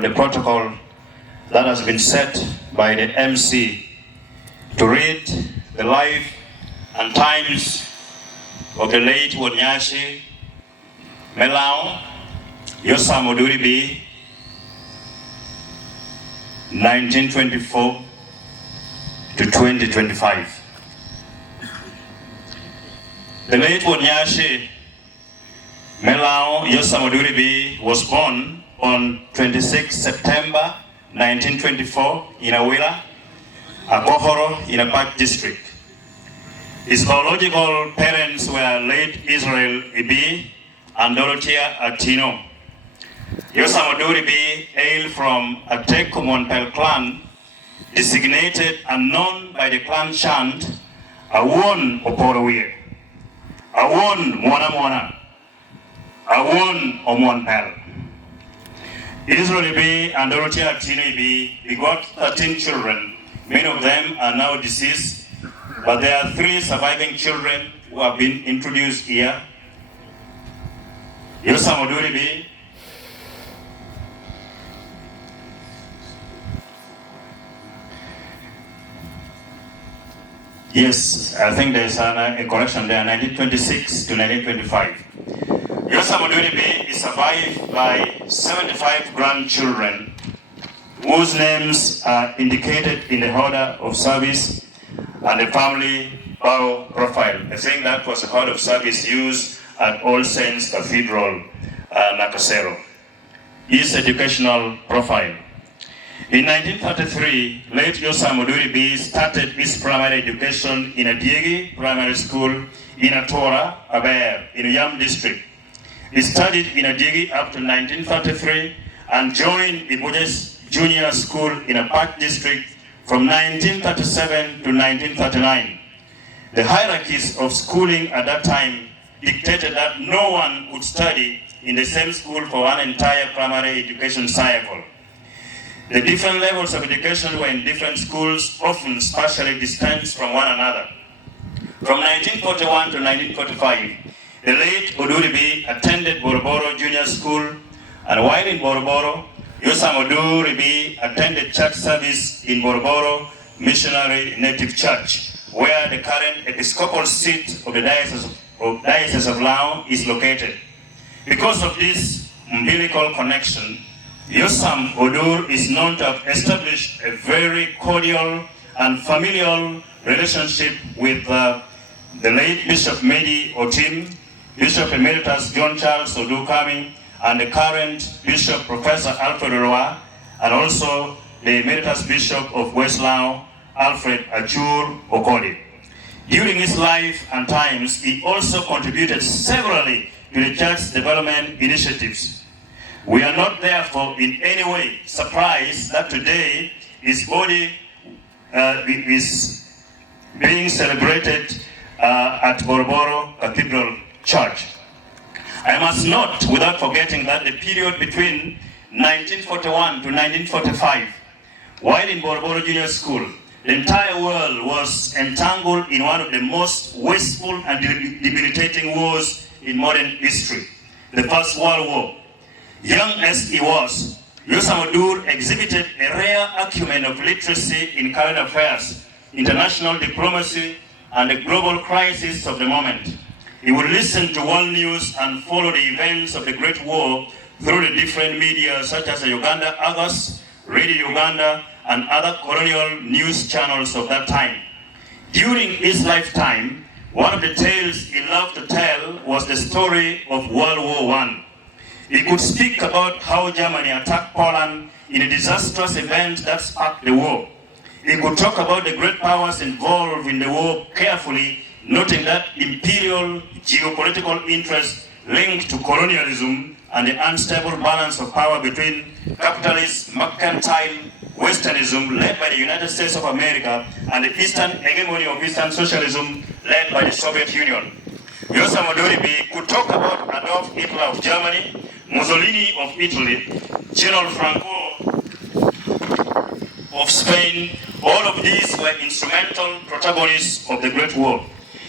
The protocol that has been set by the MC to read the life and times of the late Nyaci, Yosam Odur, Ebii, 1924 to 2025. The late Nyaci, Yosam Odur, Ebii, was born on 26 September 1924 in Awila, Akohoro, in a Park district. His biological parents were late Israel Ebii and Dorothea Atino. Yosam Odur, Ebii hailed from a Teku clan, designated and known by the clan chant, Awon Oporowie, Awon Mwana Mwana, Awon Omonpel. Israel Ebii and Dorothea Atino Ebii begot 13 children. Many of them are now deceased, but there are 3 surviving children who have been introduced here. Yosam Odur, Ebii, yes, I think there's a correction there, 1926 to 1925. Yosam Odur, Ebii is survived by 75 grandchildren whose names are indicated in the order of service and the family bio profile. I think that was the order of service used at All Saints Cathedral, Nakasero. His educational profile. In 1933, late Yosam Odur, Ebii started his primary education in Adiegi Primary School in Atora, Aber, in Yam District. He studied in Adiegi up to 1933 and joined Ibuje's Junior School in a Park District from 1937 to 1939. The hierarchies of schooling at that time dictated that no one could study in the same school for an entire primary education cycle. The different levels of education were in different schools, often spatially distant from one another. From 1941 to 1945, the late Odur, Ebii attended Boroboro Junior School, and while in Boroboro, Yosam Odur, Ebii attended church service in Boroboro Missionary Native Church, where the current episcopal seat of the Diocese of Lao is located. Because of this umbilical connection, Yosam Odur is known to have established a very cordial and familial relationship with the late Bishop Medi Otim, Bishop Emeritus John Charles Odukami, and the current Bishop Professor Alfred Roa, and also the Emeritus Bishop of West Lao, Alfred Achur Okodi. During his life and times, he also contributed severally to the church development initiatives. We are not therefore in any way surprised that today his body is being celebrated at Boroboro Cathedral Church. I must note, without forgetting, that the period between 1941 to 1945, while in Boroboro Junior School, the entire world was entangled in one of the most wasteful and debilitating wars in modern history, the First World War. Young as he was, Yosam Odur exhibited a rare acumen of literacy in current affairs, international diplomacy, and the global crisis of the moment. He would listen to world news and follow the events of the Great War through the different media such as the Uganda Argus, Radio Uganda, and other colonial news channels of that time. During his lifetime, one of the tales he loved to tell was the story of World War I. He could speak about how Germany attacked Poland in a disastrous event that sparked the war. He could talk about the great powers involved in the war carefully, noting that imperial geopolitical interests linked to colonialism and the unstable balance of power between capitalist mercantile Westernism led by the United States of America and the Eastern hegemony of Eastern socialism led by the Soviet Union. Yosam Odur, Ebii could talk about Adolf Hitler of Germany, Mussolini of Italy, General Franco of Spain. All of these were instrumental protagonists of the Great War.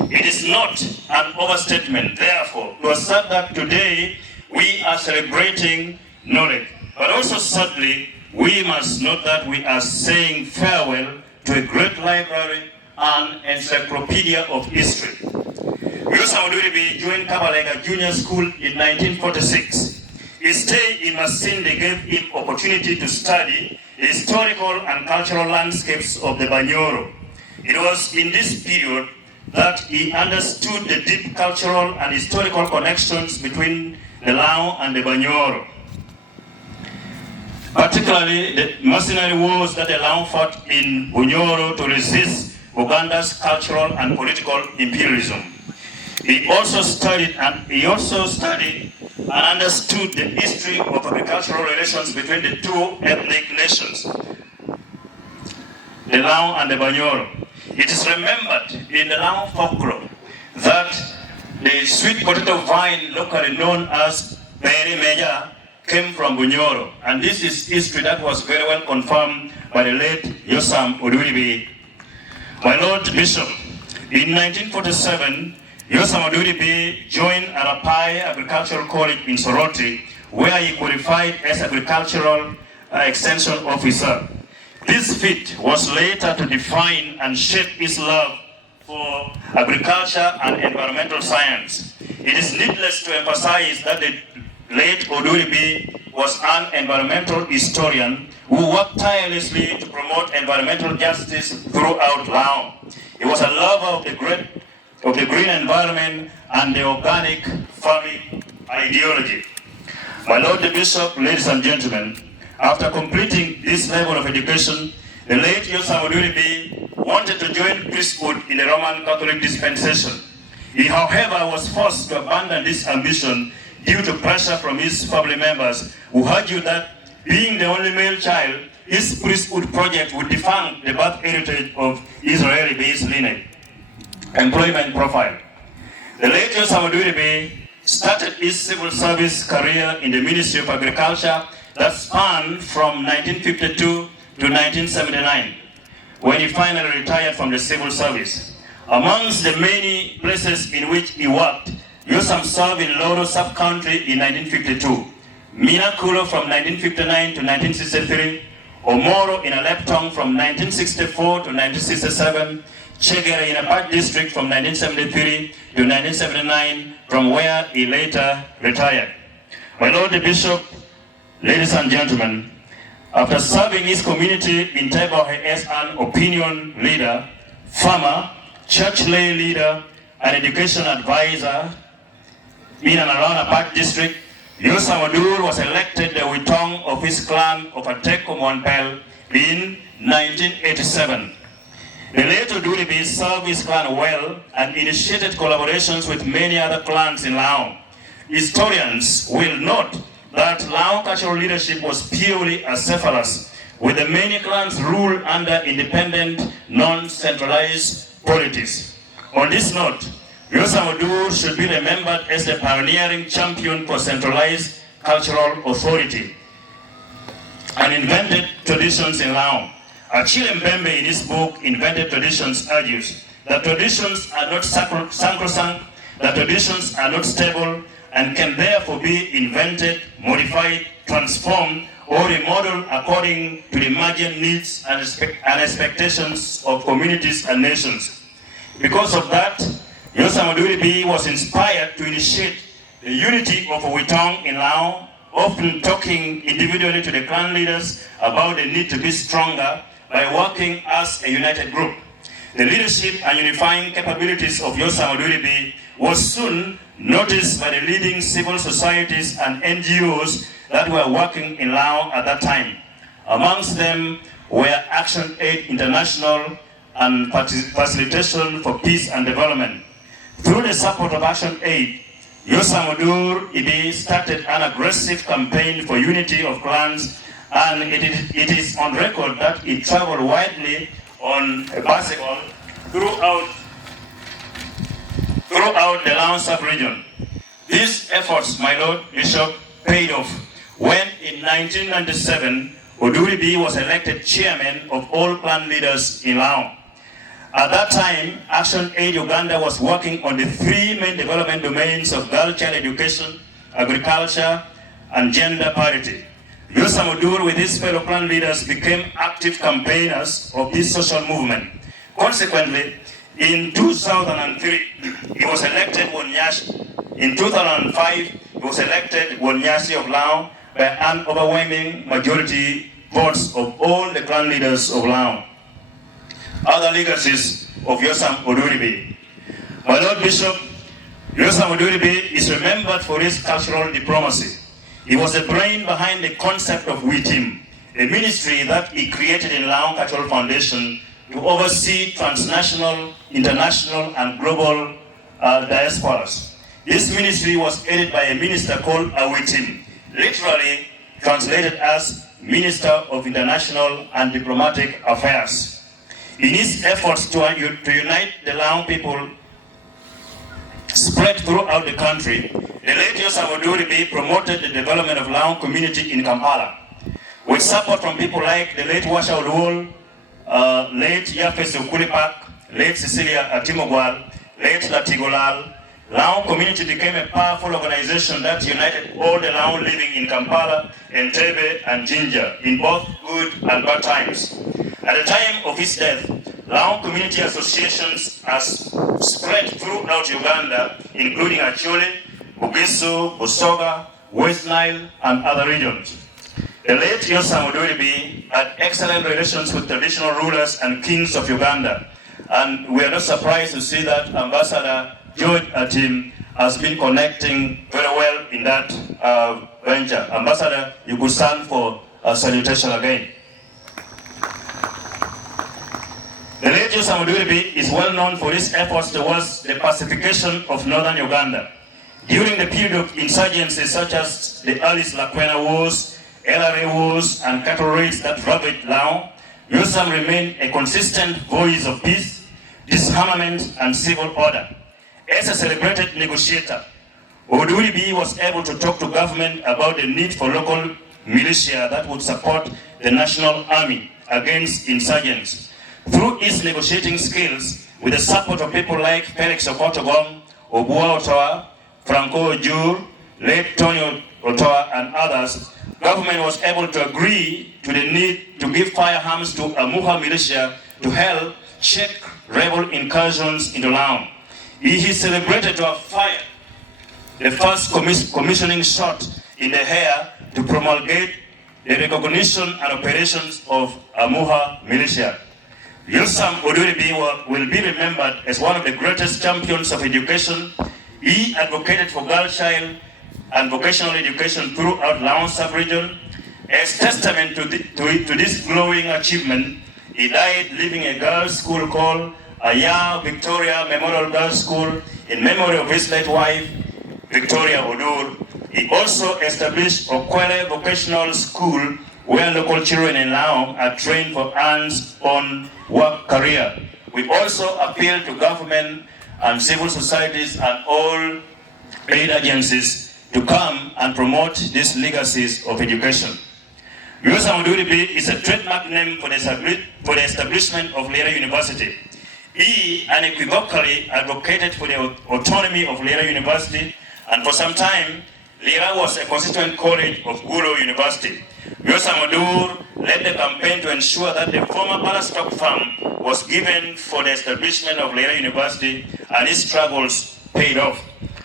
It is not an overstatement, therefore, to assert that today we are celebrating knowledge. But also, sadly, we must note that we are saying farewell to a great library and encyclopedia of history. Yosam Odur joined Kabalega Junior School in 1946. His stay in Masinde gave him opportunity to study the historical and cultural landscapes of the Banyoro. It was in this period that he understood the deep cultural and historical connections between the Lao and the Banyoro. Particularly the mercenary wars that the Lao fought in Bunyoro to resist Uganda's cultural and political imperialism. He also studied and understood the history of agricultural relations between the two ethnic nations, the Lao and the Banyoro. It is remembered in the Lao folklore that the sweet potato vine, locally known as Peri Meja, came from Bunyoro, and this is history that was very well confirmed by the late Yosam Odur. My Lord Bishop, in 1947, Yosam Odur joined Arapai Agricultural College in Soroti, where he qualified as agricultural extension officer. This feat was later to define and shape his love for agriculture and environmental science. It is needless to emphasize that the late Odur was an environmental historian who worked tirelessly to promote environmental justice throughout Lao. He was a lover of the green environment and the organic farming ideology. My Lord the Bishop, ladies and gentlemen, after completing this level of education, the late Yosam Odur wanted to join priesthood in the Roman Catholic dispensation. He, however, was forced to abandon this ambition due to pressure from his family members who argued that being the only male child, his priesthood project would define the birth heritage of Israeli-based lineage. Employment profile. The late Yosam Odur started his civil service career in the Ministry of Agriculture that spanned from 1952 to 1979, when he finally retired from the civil service. Amongst the many places in which he worked, Yosam served in Loro sub-country in 1952, Minakulo from 1959 to 1963, Omoro in Aleptong from 1964 to 1967, Chegere in Apat district from 1973 to 1979, from where he later retired. My Lord the Bishop, ladies and gentlemen, after serving his community in Taibahe as an opinion leader, farmer, church lay leader, and education advisor in and around Apat district, Yosam Odur was elected the Witong of his clan of Ateko Monpel in 1987. The late Odur served his clan well and initiated collaborations with many other clans in Lao. Historians will note that Lao cultural leadership was purely acephalous, with the many clans ruled under independent, non-centralized polities. On this note, Yosam Odur should be remembered as the pioneering champion for centralized cultural authority and invented traditions in Lao. Achille Mbembe in his book, Invented Traditions, argues that traditions are not sacrosanct, that traditions are not stable, and can therefore be invented, modified, transformed, or remodeled according to the emergent needs and expectations of communities and nations. Because of that, Yosam Odur was inspired to initiate the unity of Witong in Lao, often talking individually to the clan leaders about the need to be stronger by working as a united group. The leadership and unifying capabilities of Yosam Odur was soon noticed by the leading civil societies and NGOs that were working in Lao at that time. Amongst them were Action Aid International and Facilitation for Peace and Development. Through the support of Action Aid, Yosam Odur started an aggressive campaign for unity of clans, and it is on record that he traveled widely on a bicycle throughout the Lao sub-region. These efforts, my Lord Bishop, paid off when in 1997, Odur was elected chairman of all clan leaders in Lao. At that time, Action Aid Uganda was working on the three main development domains of girl child education, agriculture, and gender parity. Yosam Odur, with his fellow clan leaders, became active campaigners of this social movement. Consequently, in 2003, he was elected Nyaci. In 2005, he was elected Nyaci of Lao by an overwhelming majority votes of all the clan leaders of Lao. Other legacies of Yosam Odur. My Lord Bishop, Yosam Odur is remembered for his cultural diplomacy. He was the brain behind the concept of WeTeam, a ministry that he created in Lao Cultural Foundation to oversee transnational, international, and global diasporas. This ministry was headed by a minister called WeTeam, literally translated as Minister of International and Diplomatic Affairs. In his efforts to unite the Lao people spread throughout the country, the late Yosam Odur promoted the development of Lao community in Kampala. With support from people like the late Washa Oduol, late Yafes Ukulipak, late Cecilia Atimogwal, late Latigolal, Lao community became a powerful organization that united all the Lao living in Kampala, Entebbe, and Jinja in both good and bad times. At the time of his death, Lao community associations has spread throughout Uganda, including Acholi, Bugisu, Busoga, West Nile, and other regions. The late Yosam Odur had excellent relations with traditional rulers and kings of Uganda, and we are not surprised to see that Ambassador George Atim has been connecting very well in that venture. Ambassador, you could stand for a salutation again. The late Yosam Odur is well known for his efforts towards the pacification of northern Uganda. During the period of insurgencies such as the Alice Lakwena Wars, LRA Wars, and cattle raids that ravaged Lao, Yosam remained a consistent voice of peace, disarmament, and civil order. As a celebrated negotiator, Odur was able to talk to government about the need for local militia that would support the national army against insurgents. Through his negotiating skills, with the support of people like Felix Okotogong, Obua Otoa, Franco Ojur, late Tony Otoa, and others, government was able to agree to the need to give firearms to Amuha militia to help check rebel incursions into Lao. He is celebrated to have fired the first commissioning shot in the air to promulgate the recognition and operations of Amuha militia. Yosam Odur will be remembered as one of the greatest champions of education. He advocated for girl child and vocational education throughout Lao sub-region. As testament to this glowing achievement, he died leaving a girls' school called Aya Victoria Memorial Girls' School in memory of his late wife, Victoria Odur. He also established Okwele Vocational School, where local children in Lao are trained for hands-on work career. We also appeal to government and civil societies and all aid agencies to come and promote these legacies of education. Yosam Odur is a trademark name for the establishment of Lira University. He unequivocally advocated for the autonomy of Lira University, and for some time, Lira was a constituent college of Gulu University. Yosam Odur led the campaign to ensure that the former Balastock farm was given for the establishment of Lira University, and his struggles paid off.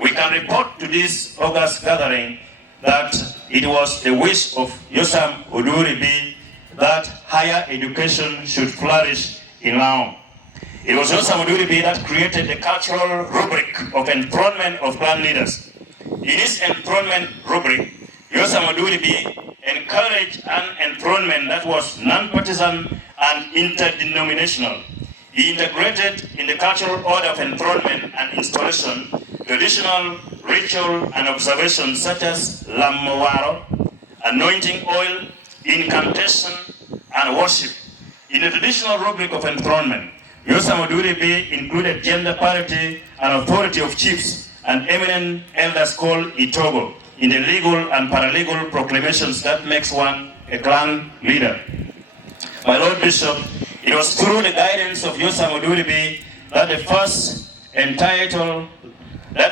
We can report to this August gathering that it was the wish of Yosam Odur that higher education should flourish in Lao. It was Yosam Odur that created the cultural rubric of enthronement of clan leaders. In his enthronement rubric, Yosam Odur encouraged an enthronement that was non-partisan and interdenominational. He integrated in the cultural order of enthronement and installation traditional ritual and observations such as Lamowaro, anointing oil, incantation, and worship. In the traditional rubric of enthronement, Yosam Odur included gender parity and authority of chiefs and eminent elders called Itogo in the legal and paralegal proclamations that makes one a clan leader. My Lord Bishop, it was through the guidance of Yosam Odur that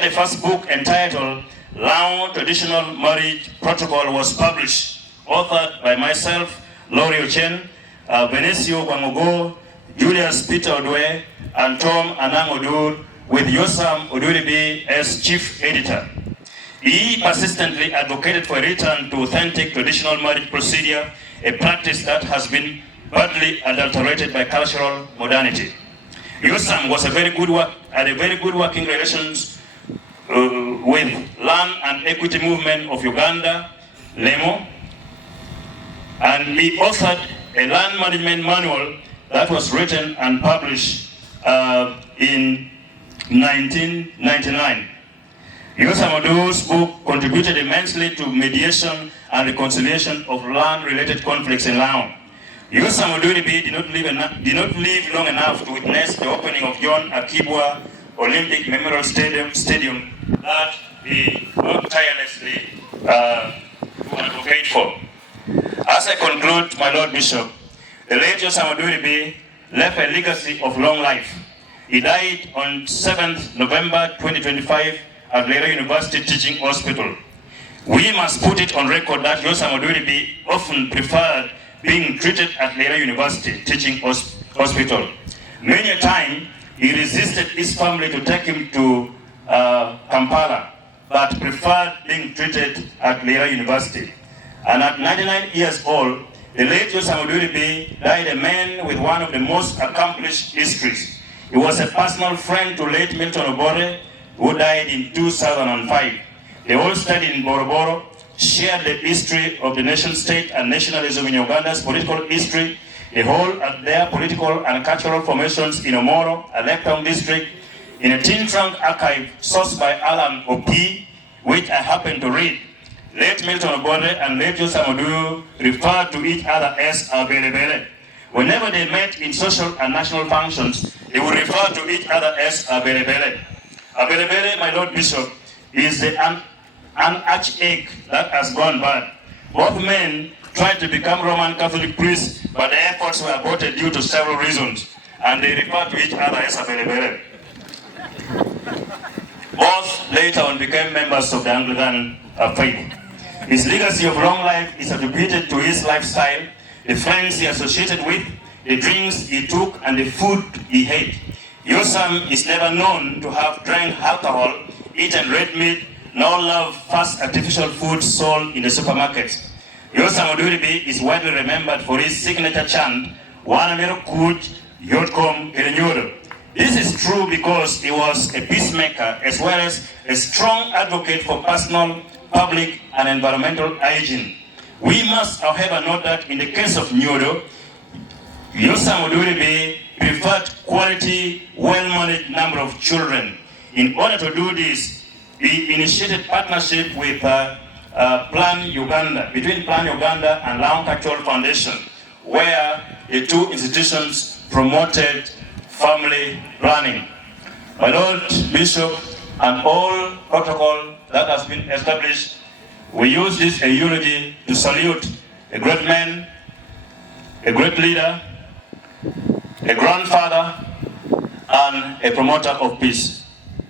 the first book entitled Lao Traditional Marriage Protocol was published, authored by myself, Laurie Ochen, Benicio Kwangogo, Julius Peter Odwe, and Tom Anang Odur, with Yosam Odur Ebii as chief editor. He persistently advocated for a return to authentic traditional marriage procedure, a practice that has been badly adulterated by cultural modernity. Yosam was had a very good working relations with Land and Equity Movement of Uganda, LEMO, and he authored a land management manual that was written and published in 1999. Yosam Odur's book contributed immensely to mediation and reconciliation of land-related conflicts in Laos. Yosam Odur Ebii did not live long enough to witness the opening of John Akibwa Olympic Memorial Stadium that he worked tirelessly to advocate for. As I conclude, my Lord Bishop, the late Yosam Odur Ebii left a legacy of long life. He died on 7th November 2025 at Lera University Teaching Hospital. We must put it on record that Yosam Odur Ebii often preferred being treated at Lera University Teaching Hospital. Many a time, he resisted his family to take him to Kampala, but preferred being treated at Lera University. And at 99 years old, the late Yosam Odur Ebii died a man with one of the most accomplished histories. He was a personal friend to late Milton Obote, who died in 2005. They all studied in Boroboro, shared the history of the nation state and nationalism in Uganda's political history, the whole of their political and cultural formations in Omoro, a Lepton district, in a tin trunk archive sourced by Alan Opi, which I happened to read. Late Milton Obote and late Yosam Odur referred to each other as Abelebele. Whenever they met in social and national functions, they would refer to each other as Abelebele. Abelebele, my Lord Bishop, is an archache that has gone bad. Both men tried to become Roman Catholic priests, but their efforts were aborted due to several reasons, and they refer to each other as Abelebele. Both later on became members of the Anglican faith. His legacy of long life is attributed to his lifestyle, the friends he associated with, the drinks he took, and the food he ate. Yosam is never known to have drank alcohol, eaten red meat, nor loved fast artificial food sold in the supermarkets. Yosam Odur Ebii is widely remembered for his signature chant, Wanamero Kuj Yotkom Kerenyoro. This is true because he was a peacemaker as well as a strong advocate for personal, public, and environmental hygiene. We must, however, note that in the case of Nyodo, Yosam Odur Ebii preferred quality, well-managed number of children. In order to do this, he initiated partnership with Plan Uganda, between Plan Uganda and Laon Cultural Foundation, where the two institutions promoted family planning. My Lord Bishop, and all protocol that has been established, we use this eulogy to salute a great man, a great leader, a grandfather, and a promoter of peace.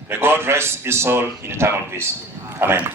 May God rest his soul in eternal peace. Amen.